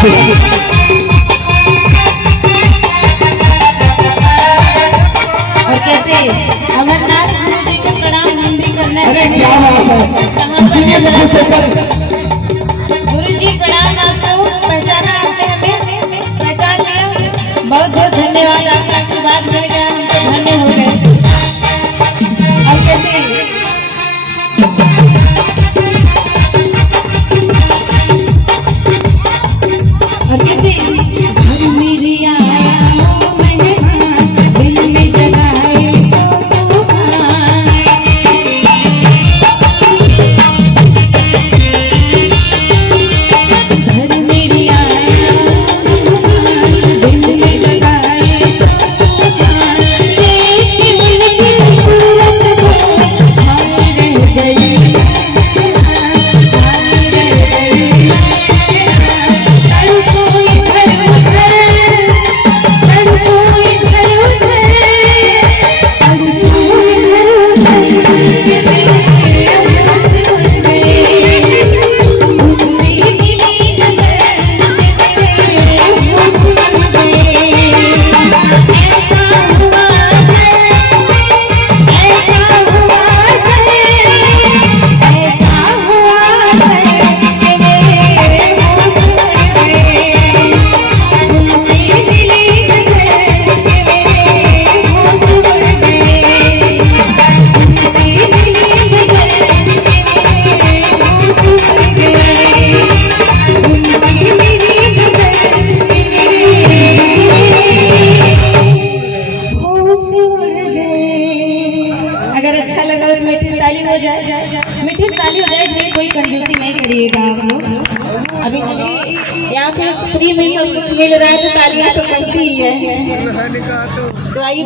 और कैसे अमरनाथ गुरु जी को प्रणाम हिंदी करना है। क्या बात है, गुरु जी प्रणाम। आपको पहचाना, आपने हमें पहचान लिया, बहुत बहुत धन्यवाद। आपका आशीर्वाद मिल गया, हम तो धन्य हो गए। और कैसे और कैसे मेरी आया दिल में जगाए मीठी ताली हो जाए। फिर कोई कंजूसी नहीं करिएगा आप लोग। अभी चूंकि यहाँ पे फ्री में सब कुछ मिल रहा है तो तालियां तो बनती ही है। तो आइए